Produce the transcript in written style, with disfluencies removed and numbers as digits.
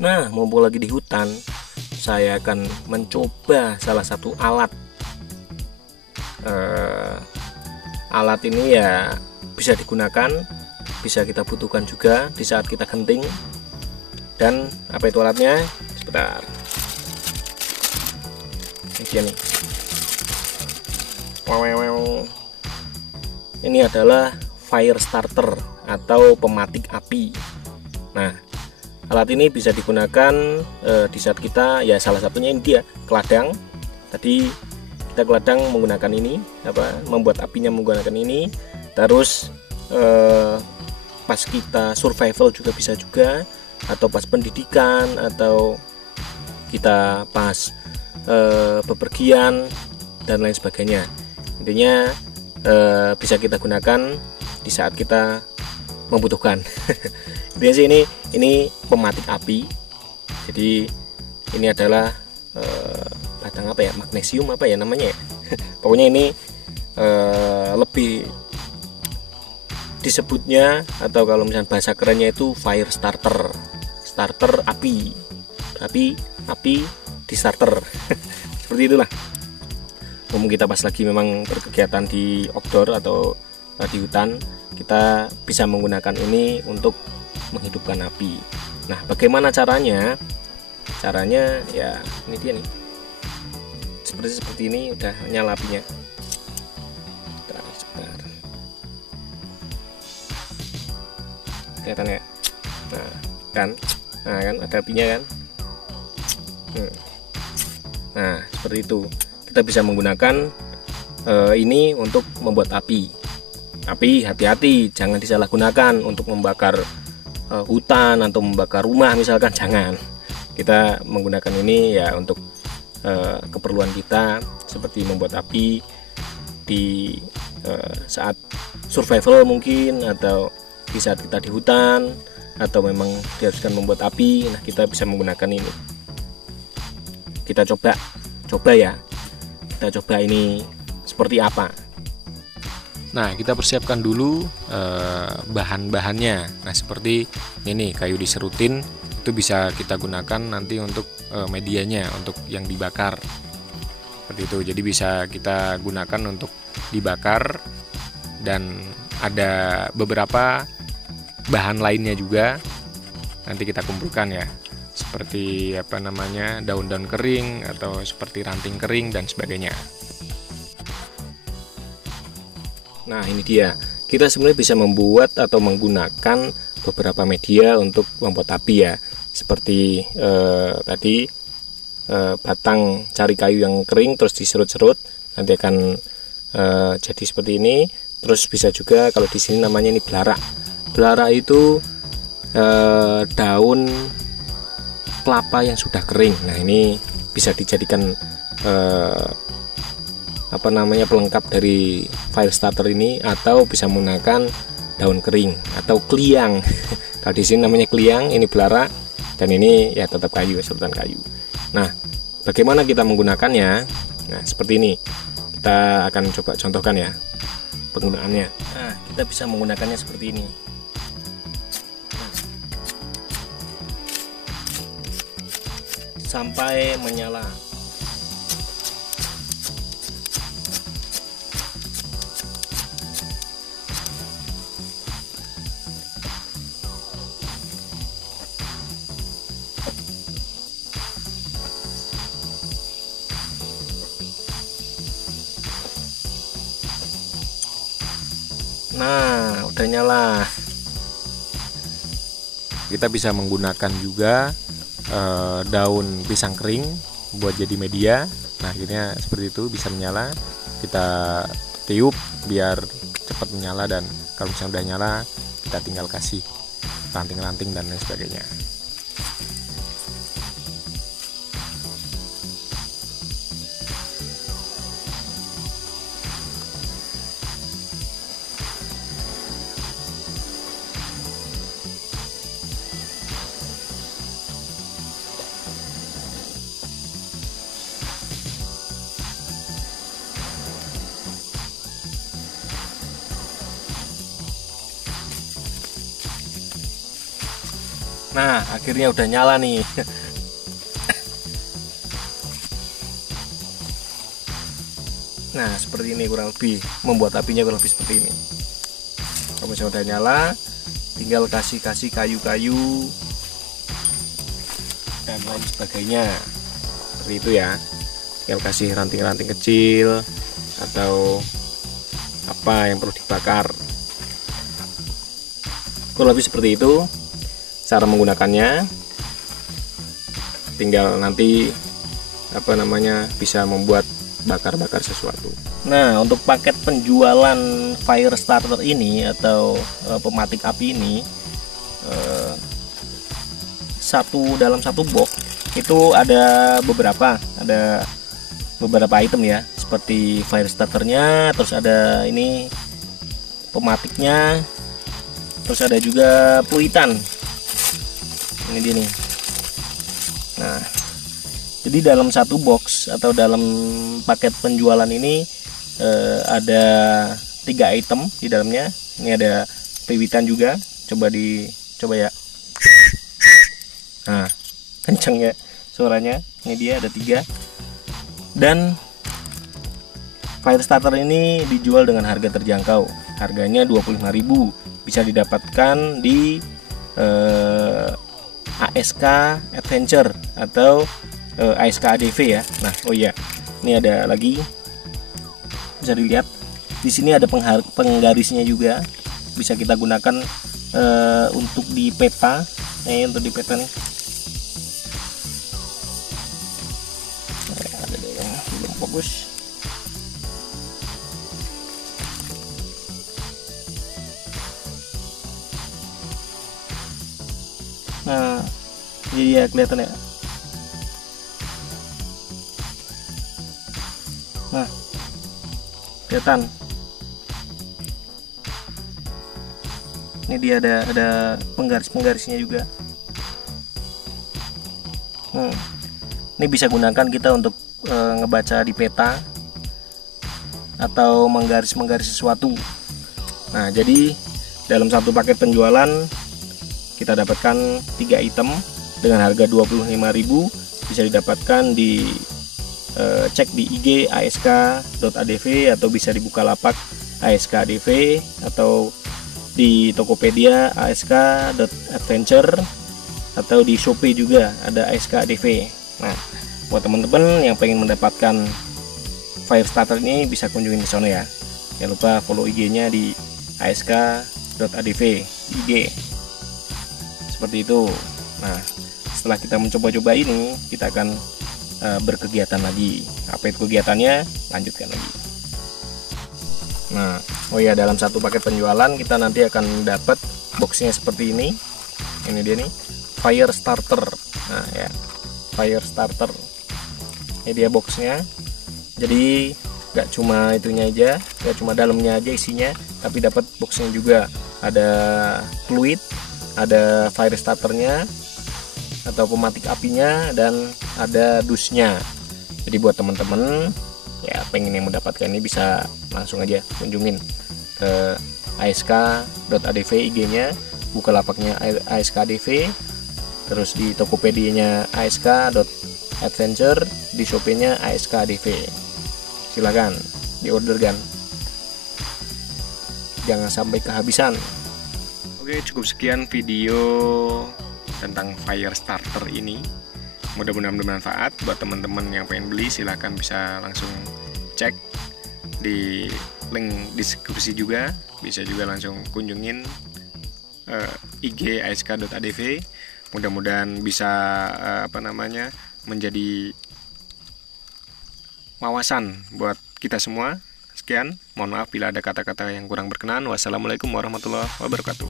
Nah, mumpung lagi di hutan, saya akan mencoba salah satu alat. Alat ini ya bisa digunakan, bisa kita butuhkan juga di saat kita genting. Dan apa itu alatnya? Sebentar. Ini dia nih. Ini adalah fire starter atau pematik api. Nah, alat ini bisa digunakan di saat kita, ya salah satunya ini dia, keladang. Tadi kita keladang menggunakan ini, membuat apinya menggunakan ini. Terus pas kita survival juga bisa juga, atau pas pendidikan, atau kita pas bepergian dan lain sebagainya. Intinya bisa kita gunakan di saat kita membutuhkan. Intinya sih ini pematik api. Jadi ini adalah batang apa ya, magnesium apa ya namanya ya. Pokoknya ini lebih disebutnya, atau kalau misalnya bahasa kerennya itu fire starter. Starter api di starter. Seperti itulah. Mungkin kita pas lagi memang berkegiatan di outdoor atau di hutan, kita bisa menggunakan ini untuk menghidupkan api. Nah, bagaimana caranya? Caranya ya ini dia nih. Seperti ini udah nyala apinya. Sebentar. Kelihatan ya? Nah, kan ada apinya kan? Nah, seperti itu. Kita bisa menggunakan ini untuk membuat api. Tapi hati-hati, jangan disalahgunakan untuk membakar hutan atau membakar rumah misalkan, jangan. Kita menggunakan ini ya untuk keperluan kita, seperti membuat api di saat survival mungkin, atau di saat kita di hutan, atau memang diharuskan membuat api. Nah, kita bisa menggunakan ini. Kita coba ya. Kita coba ini seperti apa. Nah, kita persiapkan dulu bahan-bahannya. Nah, seperti ini kayu diserutin, itu bisa kita gunakan nanti untuk medianya, untuk yang dibakar. Seperti itu. Jadi bisa kita gunakan untuk dibakar, dan ada beberapa bahan lainnya juga nanti kita kumpulkan ya. Seperti daun-daun kering, atau seperti ranting kering dan sebagainya. Nah, ini dia. Kita sebenarnya bisa membuat atau menggunakan beberapa media untuk membuat api ya. Seperti tadi batang cari kayu yang kering terus diserut-serut, nanti akan jadi seperti ini. Terus bisa juga kalau di sini namanya ini belara. Belara itu daun kelapa yang sudah kering. Nah, ini bisa dijadikan pelengkap dari fire starter ini, atau bisa menggunakan daun kering atau kliang. Kalau di sini namanya kliang, ini belara, dan ini ya tetap kayu, serutan kayu. Nah, bagaimana kita menggunakannya? Nah, seperti ini. Kita akan coba contohkan ya penggunaannya. Nah, kita bisa menggunakannya seperti ini. Sampai menyala. Nah, udah nyala. Kita bisa menggunakan juga daun pisang kering buat jadi media. Nah, akhirnya seperti itu bisa menyala. Kita tiup biar cepat menyala, dan kalau misalnya udah nyala, kita tinggal kasih ranting-ranting dan lain sebagainya. Nah, akhirnya udah nyala nih. Nah, seperti ini kurang lebih, membuat apinya kurang lebih seperti ini. Kalau misalnya udah nyala, tinggal kasih kayu-kayu dan lain sebagainya. Seperti itu ya. Tinggal kasih ranting-ranting kecil atau apa yang perlu dibakar. Kurang lebih seperti itu cara menggunakannya. Tinggal nanti bisa membuat bakar-bakar sesuatu. Nah, untuk paket penjualan fire starter ini atau pematik api ini, dalam satu box itu ada beberapa item ya, seperti fire starternya, terus ada ini pematiknya, terus ada juga fluidan. Ini dia nih. Nah, jadi dalam satu box atau dalam paket penjualan ini ada 3 item di dalamnya. Ini ada fluidan juga. Coba ya. Nah, kenceng ya suaranya. Ini dia ada 3. Dan fire starter ini dijual dengan harga terjangkau. Harganya 25.000. Bisa didapatkan di ASK Adventure atau ASK ADV ya. Nah, oh iya, ini ada lagi, bisa dilihat di sini ada penggarisnya juga, bisa kita gunakan untuk di peta. Untuk di peta nih, ada yang belum fokus. Nah, jadi ya kelihatan ya. Nah, kelihatan. Ini dia ada penggaris-penggarisnya juga. Ini bisa gunakan kita untuk ngebaca di peta atau menggaris sesuatu. Nah, jadi dalam satu paket penjualan kita dapatkan 3 item dengan harga 25.000. Bisa didapatkan di cek di IG ask.adv atau bisa di Bukalapak ASK.adv atau di Tokopedia ask.adventure atau di Shopee juga ada ASK.adv. Nah, buat teman-teman yang pengen mendapatkan fire starter ini bisa kunjungin ke sana ya. Jangan lupa follow IG-nya di ask.adv IG. Seperti itu. Nah, setelah kita mencoba-coba ini, kita akan berkegiatan lagi. Apa itu kegiatannya? Lanjutkan lagi. Nah, oh ya, dalam satu paket penjualan kita nanti akan dapat boxnya seperti ini. Ini dia nih, fire starter. Nah ya, fire starter. Ini dia boxnya. Jadi gak cuma itunya aja, gak cuma dalamnya aja isinya, tapi dapat boxnya juga. Ada fluid, ada fire starternya atau pematik apinya, dan ada dusnya. Jadi buat teman-teman ya pengen yang mendapatkan ini bisa langsung aja kunjungin ke ask.adv IG-nya, Bukalapaknya ASK.adv, terus di Tokopedia-nya ask.adventure, di Shopee-nya ASK.adv. Silakan diorderkan, jangan sampai kehabisan. Oke, cukup sekian video tentang fire starter ini. Mudah-mudahan bermanfaat buat teman-teman yang pengen beli. Silahkan bisa langsung cek di link deskripsi juga. Bisa juga langsung kunjungin IG ask.adv. Mudah-mudahan bisa menjadi wawasan buat kita semua. Sekian, mohon maaf bila ada kata-kata yang kurang berkenan. Wassalamualaikum warahmatullahi wabarakatuh.